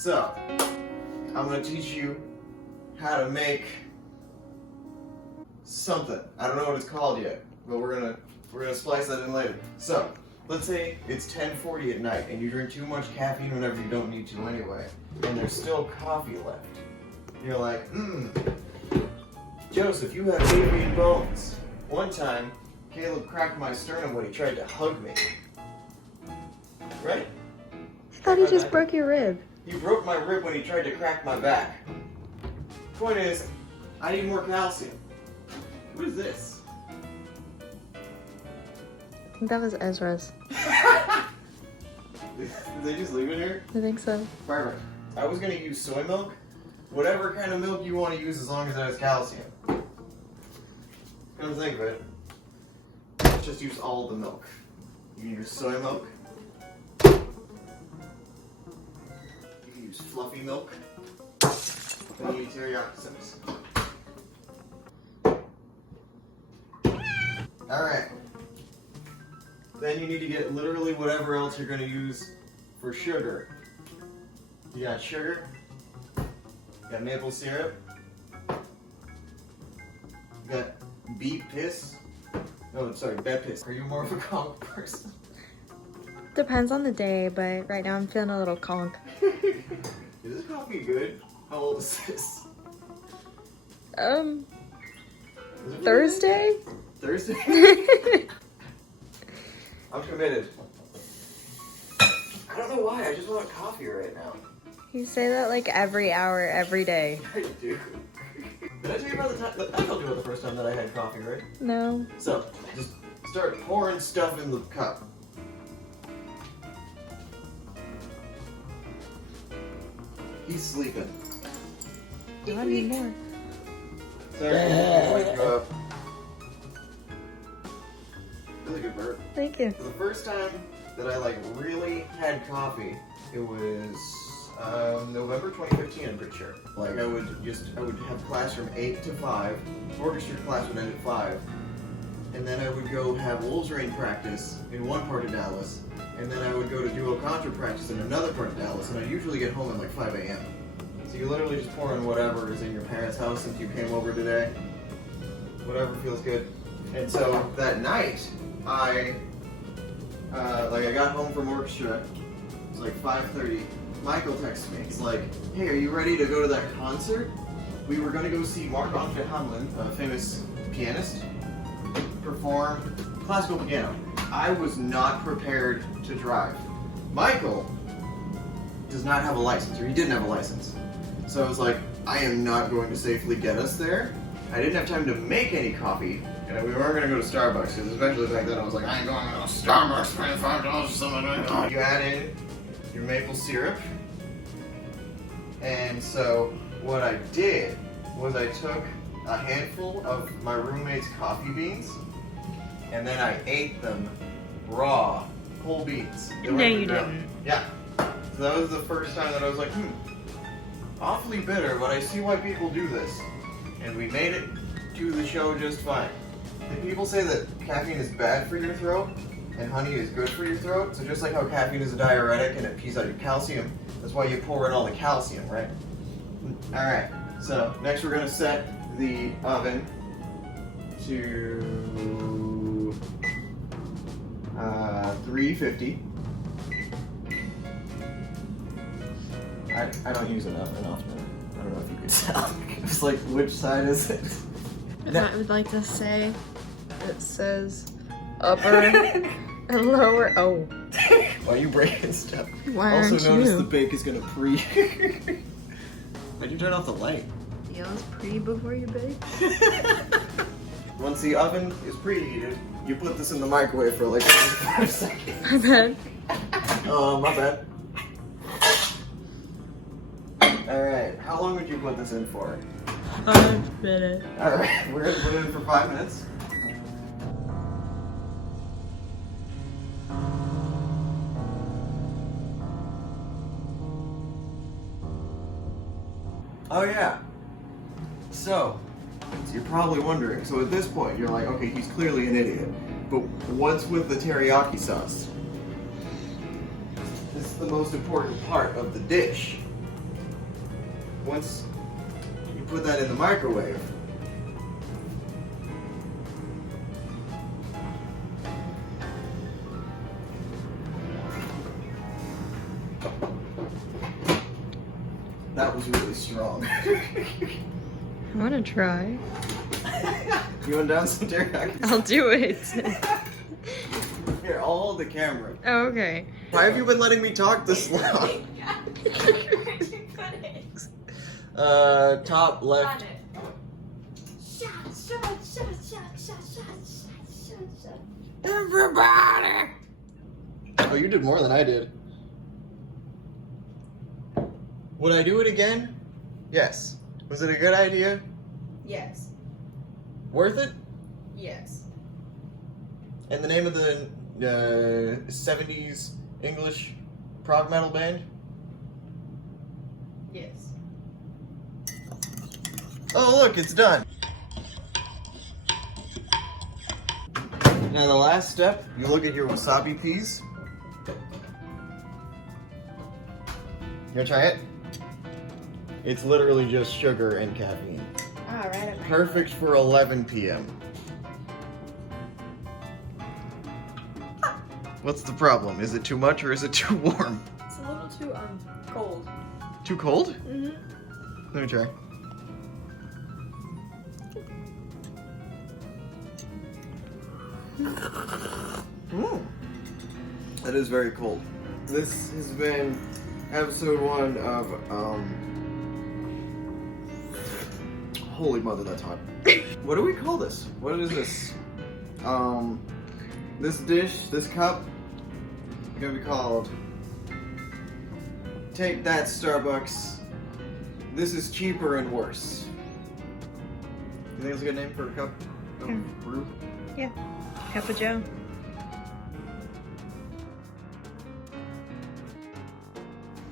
So, I'm gonna teach you how to make something. I don't know what it's called yet, but we're gonna splice that in later. So, let's say it's 10:40 at night and you drink too much caffeine whenever you don't need to anyway, and there's still coffee left. You're like, Joseph, you have avian bones. One time, Caleb cracked my sternum when he tried to hug me. Right? I thought he just broke your rib. He broke my rib when he tried to crack my back. Point is, I need more calcium. What is this? I think that was Ezra's. Did they just leave it here? I think so. Perfect. I was gonna use soy milk. Whatever kind of milk you want to use as long as it has calcium. Come to think of it, just use all the milk. You can use soy milk. You can use fluffy milk. And you need teriyaki sauce. Alright. Then you need to get literally whatever else you're going to use for sugar. You got sugar. You got maple syrup. You got bee piss. No, sorry, bed piss. Are you more of a conch person? Depends on the day, but right now I'm feeling a little conch. Is this coffee good? How old is this? Thursday? Thursday? I'm committed. I don't know why, I just want coffee right now. You say that like every hour, every day. I do. Did I tell you about the time? I told you about the first time that I had coffee, right? No. So, just start pouring stuff in the cup. He's sleeping. Not anymore. Sorry, I wake you up. Really good burp. Thank you. The first time that I really had coffee, it was November 2015, I'm pretty sure. Like I would have class from 8 to 5, orchestra class would end at 5, and then I would go have Wolves Rain practice in one part of Dallas, and then I would go to duo contra practice in another part of Dallas, and I usually get home at like 5 a.m. So you literally just pour in whatever is in your parents' house since you came over today. Whatever feels good. And so that night, I got home from orchestra. It was like 5:30. Michael texted me. He's like, "Hey, are you ready to go to that concert? We were gonna go see Marc-Andre Hamelin, a famous pianist, perform classical piano." I was not prepared to drive. Michael does not have a license, or he didn't have a license. So I was like, I am not going to safely get us there. I didn't have time to make any coffee, and we weren't going to go to Starbucks, because especially back then I was like, I ain't going to Starbucks, $25 or something. You add in your maple syrup, and so what I did was I took a handful of my roommate's coffee beans, and then I ate them raw, whole beans. No, you didn't. Yeah. So that was the first time that I was like, awfully bitter, but I see why people do this. And we made it to the show just fine. And people say that caffeine is bad for your throat, and honey is good for your throat. So just like how caffeine is a diuretic and it pees out your calcium, that's why you pour in all the calcium, right? Alright, so next we're gonna set the oven to 350. I don't use enough. I don't know if you can tell. It's like, which side is it? I would like to say it says upper and lower. Oh. Why are you breaking stuff? Why aren't also notice you? the bake is gonna pre. Why'd you turn off the light? You always pre before you bake? Once the oven is preheated, you put this in the microwave for like 5 seconds. My bad. Oh, my bad. Alright, how long would you put this in for? 5 minutes. Alright, we're gonna put it in for 5 minutes. Oh yeah. So you're probably wondering, so at this point you're like, okay, he's clearly an idiot. But what's with the teriyaki sauce? This is the most important part of the dish. once you put that in the microwave, that was really strong. I want to try. You want down some teriyaki? I'll do it. Here, I'll hold the camera. Oh, okay. Why have you been letting me talk this long? Top left. Everybody! Oh, you did more than I did. Would I do it again? Yes. Was it a good idea? Yes. Worth it? Yes. And the name of the 70s English prog metal band? Yes. Oh, look, it's done. Now the last step, you look at your wasabi peas. You wanna try it? It's literally just sugar and caffeine. All right. Perfect for 11 p.m. What's the problem? Is it too much or is it too warm? It's a little too cold. Too cold? Mm-hmm. Let me try. That is very cold. This has been episode 1 of holy mother, that's hot. What do we call this? What is this? This dish, this cup, is gonna be called Take That Starbucks. This is cheaper and worse. You think it's a good name for a cup of brew? Yeah. Cup of Joe.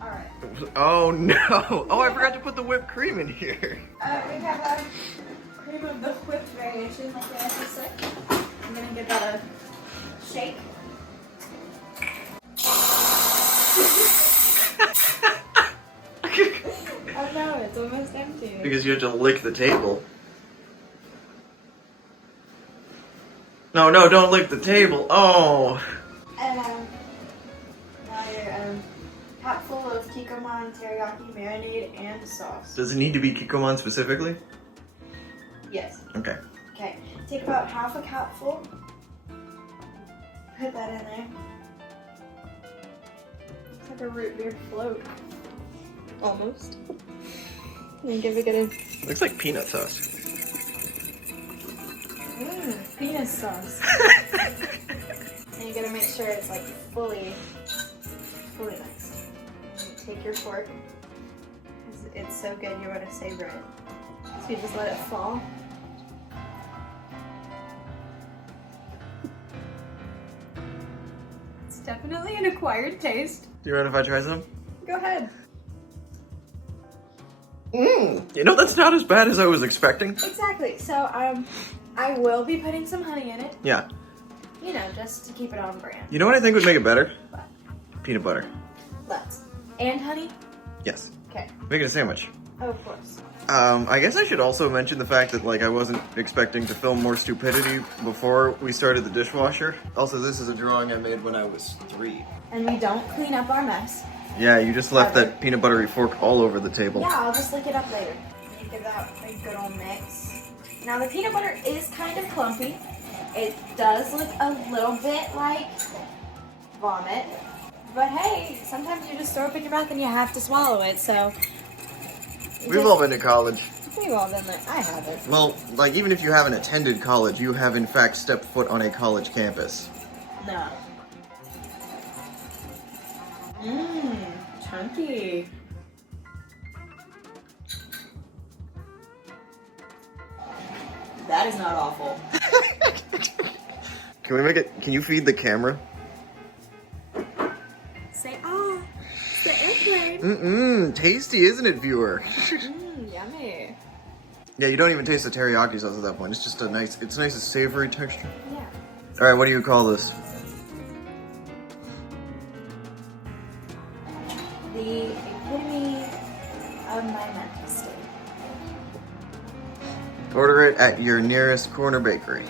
Alright. Oh no! Oh, I forgot to put the whipped cream in here. We have a cream of the whipped variation, like I just said. I'm gonna give that a shake. Oh no, it's almost empty. Because you have to lick the table. No, no, don't lick the table. Oh! And now your pot full of Kikkoman teriyaki marinade and sauce. Does it need to be Kikkoman specifically? Yes. Okay. Okay. Take about half a cupful. Put that in there. It's like a root beer float. Almost. And give it a Looks like peanut sauce. peanut sauce. And you gotta make sure it's like fully mixed. And you take your fork. It's so good you want to savor it. So you just let it fall. It's definitely an acquired taste. Do you mind if I try some? Go ahead. You know, that's not as bad as I was expecting. Exactly. So I will be putting some honey in it. Yeah. You know, just to keep it on brand. You know what I think would make it better? What? Peanut butter. Let's. And honey? Yes. Okay. Make it a sandwich. Oh, of course. I guess I should also mention the fact that, like, I wasn't expecting to film more stupidity before we started the dishwasher. Also, this is a drawing I made when I was 3. And we don't clean up our mess. Yeah, you just left that peanut buttery fork all over the table. Yeah, I'll just lick it up later. You give that a good old mix. Now the peanut butter is kind of clumpy. It does look a little bit like vomit. But hey, sometimes you just throw up in your mouth and you have to swallow it, so... We've all been to college. We've all been there. I haven't. Well, like, even if you haven't attended college, you have in fact stepped foot on a college campus. No. Chunky. That is not awful. Can we make it? Can you feed the camera? Say, oh, it's the airplane. Tasty, isn't it, viewer? Yummy. Yeah, you don't even taste the teriyaki sauce at that point. It's just a nice, it's nice and savory texture. Yeah. All right, what do you call this? The epitome of my mental state. Order it at your nearest corner bakery.